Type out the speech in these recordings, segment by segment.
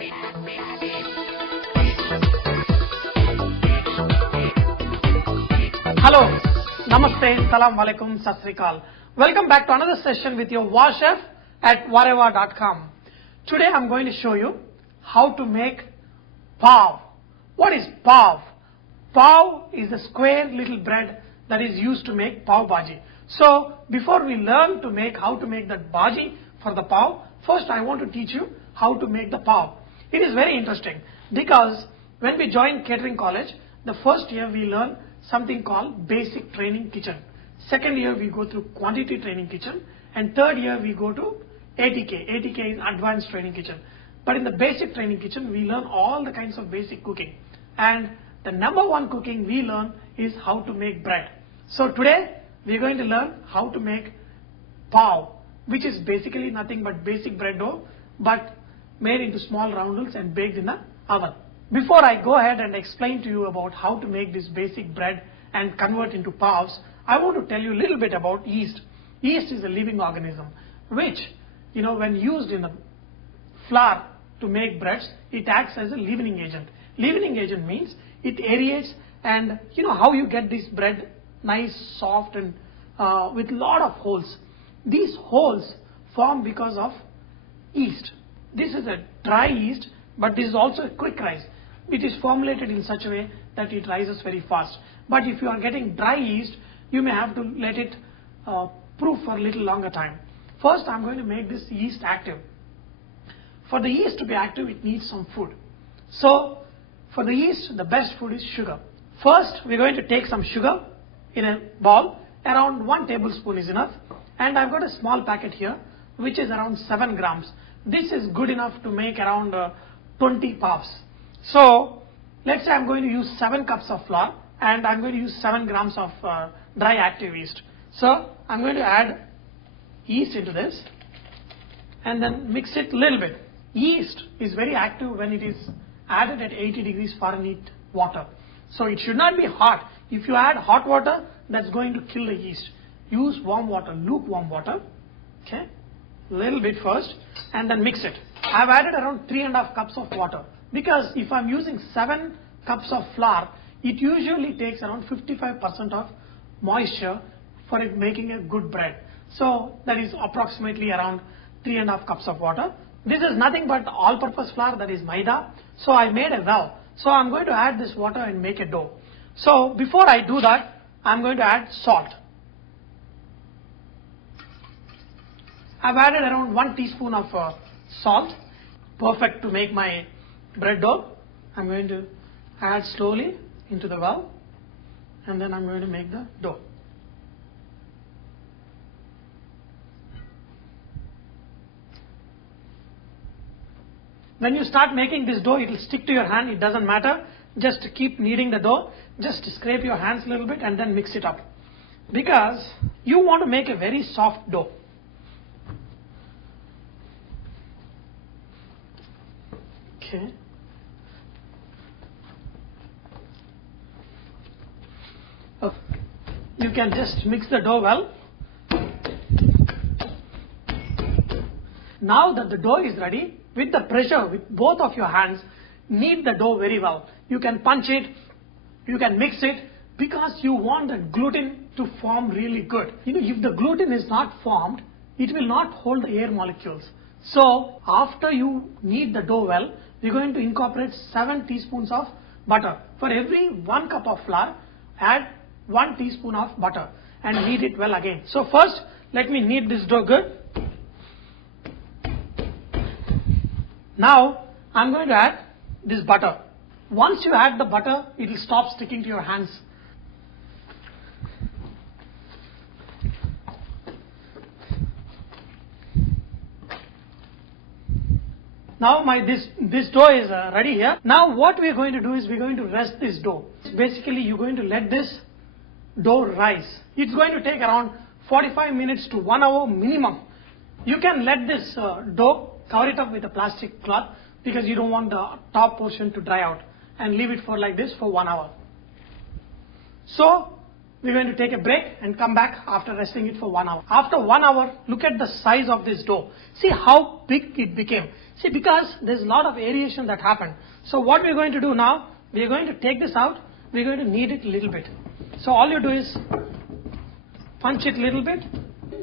Hello, Namaste, Salam Alaikum, Sat Sri Akal. Welcome back to another session with your Wow Chef at Vareva.com. Today I am going to show you how to make pav. What is pav? Pav is a square little bread that is used to make pav bhaji. So before we learn to make how to make that bhaji for the pav, first I want to teach you how to make the pav. It is very interesting because when we join catering college, the first year we learn something called basic training kitchen. Second year we go through quantity training kitchen, and third year we go to ATK. ATK is advanced training kitchen. But in the basic training kitchen we learn all the kinds of basic cooking, and the number one cooking we learn is how to make bread. So today we are going to learn how to make pav, which is basically nothing but basic bread dough but made into small roundels and baked in the oven. Before I go ahead and explain to you about how to make this basic bread and convert into pavs, I want to tell you a little bit about yeast. Yeast is a living organism which, when used in a flour to make breads, it acts as a leavening agent. Leavening agent means it aerates, and how you get this bread nice, soft, and with lot of holes. These holes form because of yeast. This is a dry yeast, but this is also a quick rise. It is formulated in such a way that it rises very fast. But if you are getting dry yeast, you may have to let it proof for a little longer time. First, I am going to make this yeast active. For the yeast to be active, it needs some food. So, for the yeast, the best food is sugar. First, we are going to take some sugar in a bowl. Around 1 tablespoon is enough. And I've got a small packet here, which is around 7 grams. This is good enough to make around 20 puffs. So, let's say I'm going to use 7 cups of flour, and I'm going to use 7 grams of dry active yeast. So, I'm going to add yeast into this and then mix it a little bit. Yeast is very active when it is added at 80 degrees Fahrenheit water. So, it should not be hot. If you add hot water, that's going to kill the yeast. Use warm water, lukewarm water. Okay, a little bit first and then mix it. I've added around 3.5 cups of water, because if I'm using 7 cups of flour, it usually takes around 55% of moisture for it making a good bread. So that is approximately around 3.5 cups of water. This is nothing but all-purpose flour, that is maida. So I made a well. So I'm going to add this water and make a dough. So before I do that, I'm going to add salt. I've added around 1 teaspoon of salt, perfect to make my bread dough. I'm going to add slowly into the well, and then I'm going to make the dough. When you start making this dough, it will stick to your hand. It doesn't matter. Just keep kneading the dough. Just scrape your hands a little bit and then mix it up, because you want to make a very soft dough. Okay. You can just mix the dough well. Now that the dough is ready, with the pressure with both of your hands, knead the dough very well. You can punch it, you can mix it, because you want the gluten to form really good. If the gluten is not formed, it will not hold the air molecules. So after you knead the dough well, we're going to incorporate 7 teaspoons of butter. For every 1 cup of flour, add 1 teaspoon of butter and knead it well again. So first, let me knead this dough good. Now, I'm going to add this butter. Once you add the butter, it will stop sticking to your hands. Now this dough is ready here. Now what we are going to do is we are going to rest this dough. Basically, you are going to let this dough rise. It's going to take around 45 minutes to 1 hour minimum. You can let this dough, cover it up with a plastic cloth, because you don't want the top portion to dry out, and leave it for like this for 1 hour. So we're going to take a break and come back after resting it for 1 hour. After 1 hour, look at the size of this dough. See how big it became. See, because there's a lot of aeration that happened. So what we're going to do now, we're going to take this out, we're going to knead it a little bit. So all you do is punch it a little bit.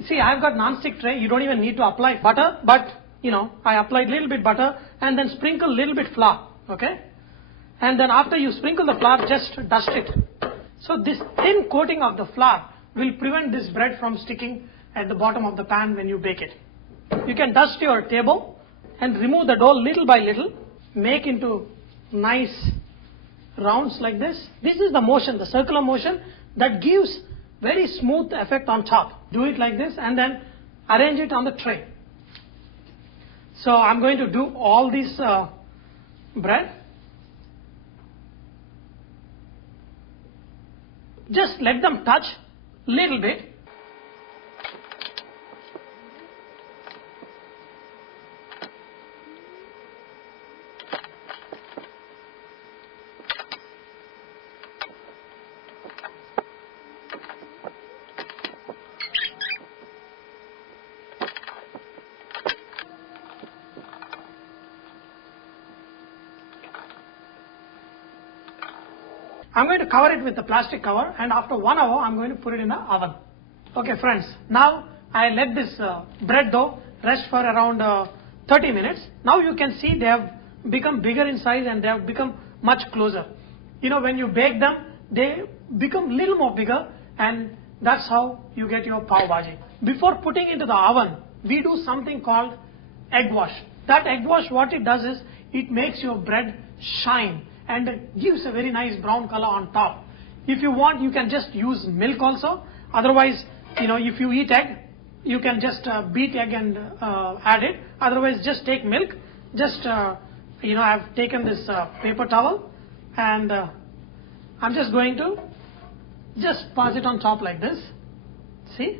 See, I've got non-stick tray, you don't even need to apply butter, but I applied a little bit butter and then sprinkle a little bit flour, okay? And then after you sprinkle the flour, just dust it. So this thin coating of the flour will prevent this bread from sticking at the bottom of the pan when you bake it. You can dust your table and remove the dough little by little, make into nice rounds like this. This is the motion, the circular motion that gives very smooth effect on top. Do it like this and then arrange it on the tray. So I'm going to do all this bread. Just let them touch little bit. I'm going to cover it with the plastic cover, and after 1 hour I'm going to put it in the oven. Okay friends, now I let this bread dough rest for around 30 minutes. Now you can see they have become bigger in size and they have become much closer. When you bake them, they become a little more bigger, and that's how you get your pav bhaji. Before putting into the oven, we do something called egg wash. That egg wash, what it does is, it makes your bread shine and gives a very nice brown color on top. If you want, you can just use milk also. Otherwise, if you eat egg, you can just beat egg and add it. Otherwise, just take milk. Just, I've taken this paper towel and I'm just going to just pass it on top like this. See,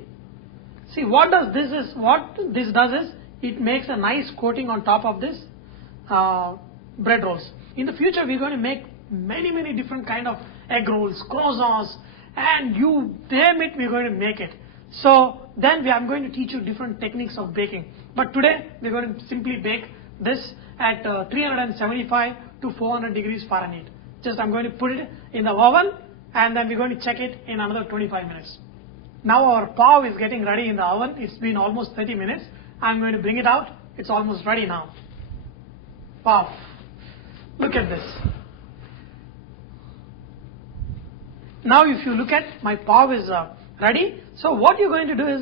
what this does is, it makes a nice coating on top of this bread rolls. In the future, we're going to make many different kind of egg rolls, croissants, and you name it, we're going to make it. So then I'm going to teach you different techniques of baking. But today, we're going to simply bake this at 375 to 400 degrees Fahrenheit. I'm going to put it in the oven, and then we're going to check it in another 25 minutes. Now our pav is getting ready in the oven. It's been almost 30 minutes. I'm going to bring it out. It's almost ready now. Wow. Look at this. Now if you look at, my pav is ready. So what you're going to do is,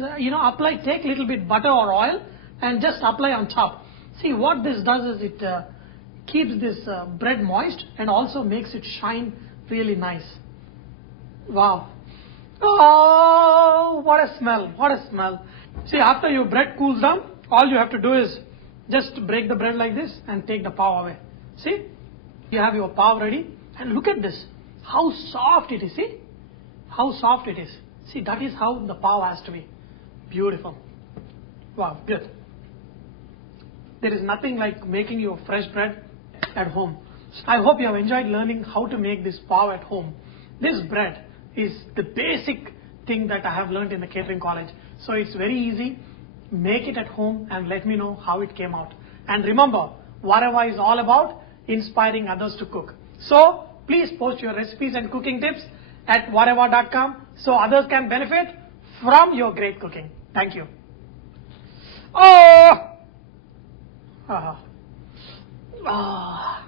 take a little bit butter or oil and just apply on top. See, what this does is it keeps this bread moist and also makes it shine really nice. Wow. Oh, what a smell, what a smell. See, after your bread cools down, all you have to do is just break the bread like this and take the pav away. See? You have your pav ready, and look at this, how soft it is. See how soft it is. See, that is how the pav has to be. Beautiful. Wow, good. There is nothing like making your fresh bread at home. I hope you have enjoyed learning how to make this pav at home. This bread is the basic thing that I have learned in the catering college. So it's very easy. Make it at home and let me know how it came out. And remember, Vareva is all about inspiring others to cook. So please post your recipes and cooking tips at vareva.com so others can benefit from your great cooking. Thank you. Oh! Ah. Ah.